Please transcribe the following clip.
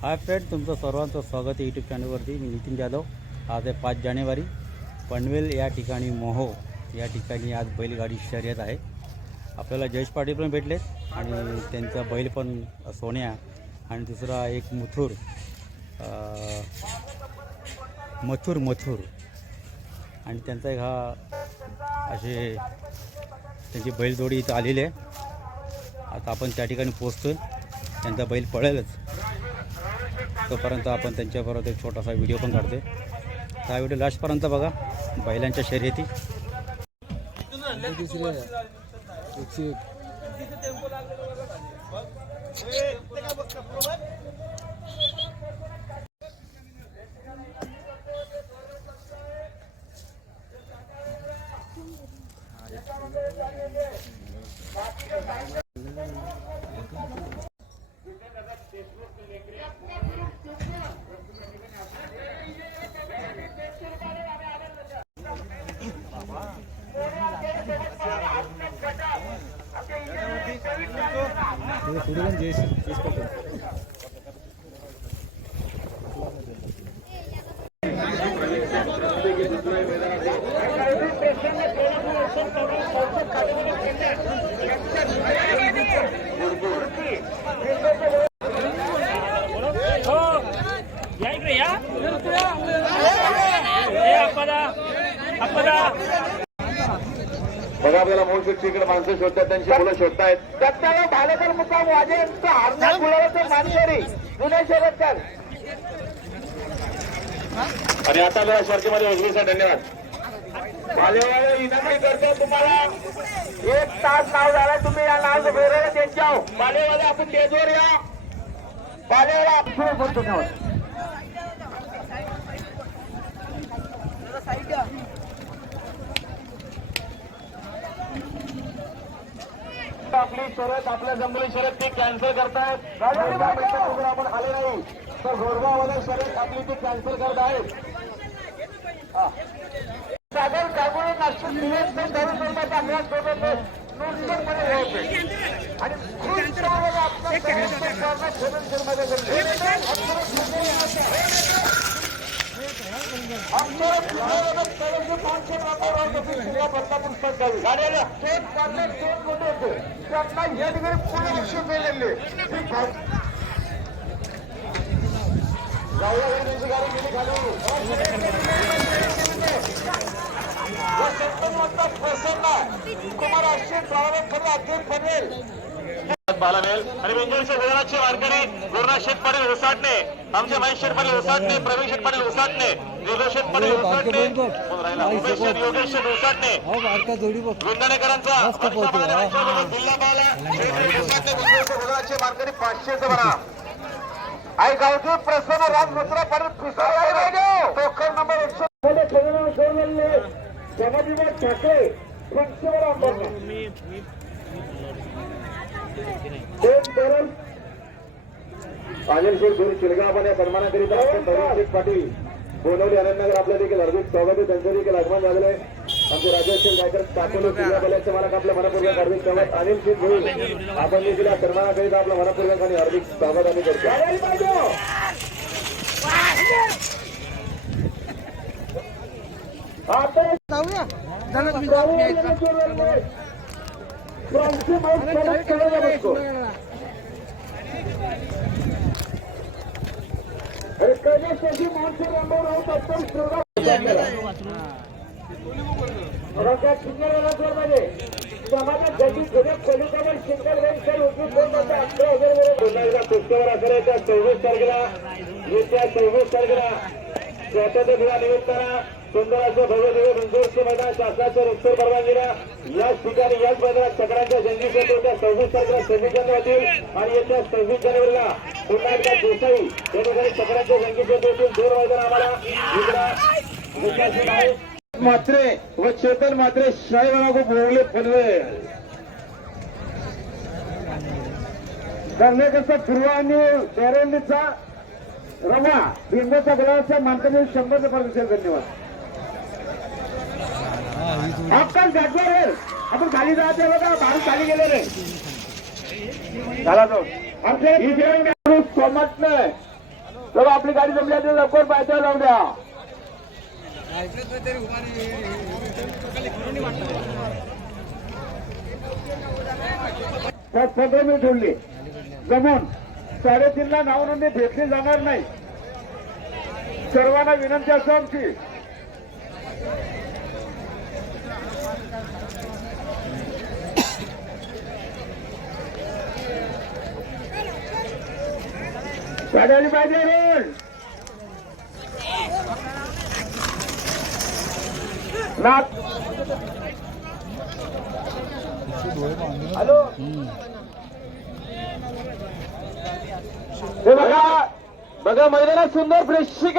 Hi friend तुमचं सर्वांचं स्वागत आहे यूट्यूब चॅनलवरती मी नितीन जाधव. आज आहे पाच जानेवारी. पनवेल या ठिकाणी मोहो या ठिकाणी आज बैलगाडी शर्यत आहे. आपल्याला जयेश पाटील पण भेटलेत आणि त्यांचा बैल पण सोन्या आणि दुसरा एक मुथूर मथुर मथुर. आणि त्यांचा एक हा असे त्यांची बैलजोडी इथं आलेली आहे. आता आपण त्या ठिकाणी पोचतो आहे त्यांचा बैल पळेलच. तोपर्यंत आपण त्यांच्याबरोबर एक छोटासा व्हिडिओ पण काढतोय. हा व्हिडिओ लास्टपर्यंत बघा. बैलांच्या शर्यती. या इकडे या. ए, आपदा आपदा बघा आपल्याला मूळ इकडे माणसं शोधतात त्यांची मुलं शोधतायत. दत्ताला भालेकर मुकाम वाजेंचं हरणार गुलाबाचं मानकरी. जुने शेवटकर आणि आता आपल्याला शर्तीमध्ये उजवीचा धन्यवाद. भालेवाले विनंती करतो तुम्हाला. एक तास नाव झालं तुम्ही या नाव वेगळं त्यांच्या बालेवाले आपण तेजोर या. आपण आपली शर्यत आपल्या जमलेली शर्यत ती कॅन्सल करतायत. आपण आले नाही. तर गोरगाववाल्या शर्यत आपली ती कॅन्सल करत आहेत. सागर कागोळे नाशिक दिलेत ते तरुण वर्गाचा अभ्यास करत होते. नुसतंपणे होते. आणि खूप चांगलं आपलं सर्वस्व करणं खेळून खेळमध्ये कुमार अश्विन प्रारंभ अध्यक्ष पनवेल बालानेल आणि बेंगळूरच्या सदनाचे वारकरी गुरुनाथ शेठ पाटील उसाटणे आमचे महेश शेठ पाटील उसाटणे प्रवीण शेठ पाटील उसाटणे योगेश शेठ पाटील उसाटणे कोण राहिला? उमेश शेठ योगेश शेठ उसाटणे विंदाणेकरांचा जिल्हा सदनाचे वारकरी आई गावठी प्रसन्न राजपुत्र पाटील पिसाळ टोकन नंबर एकशे जगदीबाई ठाकरे पंचवर अनिल शेठ गुरु शिलगाव या सन्मानाकरिता तरुण पाटील बोनवली अनंतनगर आपल्या देखील हार्दिक स्वागत आहे त्यांचं देखील आगमन झालेलं आहे आमचे राजेश गायकर पाटील जिल्हा बल्याच्या मालक आपल्या मनपूर्वक हार्दिक स्वागत अनिल शेठ गुरु आपण देखील या सन्मानाकरिता आपलं मनपूर्वक आणि हार्दिक स्वागत आम्ही करतो जाऊया अरे कैलासवासी माणसं रामभाऊ राऊत अत्तम समाजात गती घडत खोलीकडे सिंगल वेंचर उभी कोण अकरा वगैरे वगैरे पुस्तकावर अकराच्या चोवीस तारखेला येत्या चोवीस तारखेला स्वातंत्र्य दिनानिमित्तानं सुंदर असं भव्य दिव्य मंजूरचं मैदान शासनाच्या रुस्तर परवानगीला. याच ठिकाणी याच मैदानात सगळ्यांच्या जंगीच्या येत्या सव्वीस तारखेला सव्वीस होतील. आणि येत्या सव्वीस जानेवारीला पुन्हा एकदा देसाई या ठिकाणी चक्रांच्या जंगी होतील. दोन मैदान आम्हाला. मात्रे व चेतन मात्रे शाहीबाबा बोगले पनवे कर्नाटकचा पूर्व आणि एरंडीचा रमा बिंदूचा गुलाबाच्या मानकरी शंभर रुपये धन्यवाद. आपण जागवर रे आपण खाली जायचं बघा. बाहेर खाली गेले रे झाला तो. आमचे सोमत तर आपली गाडी जमली आहे तर लवकर पायथ्यावर जाऊ द्या. त्यात पंधरा मी उरली जमून. साडेतीनला नावनोंदणी भेटली जाणार नाही. सर्वांना विनंती असं आमची. गाडी पाहिजे रोल हॅलो हे बघा बघा मैदानात सुंदर प्रेक्षक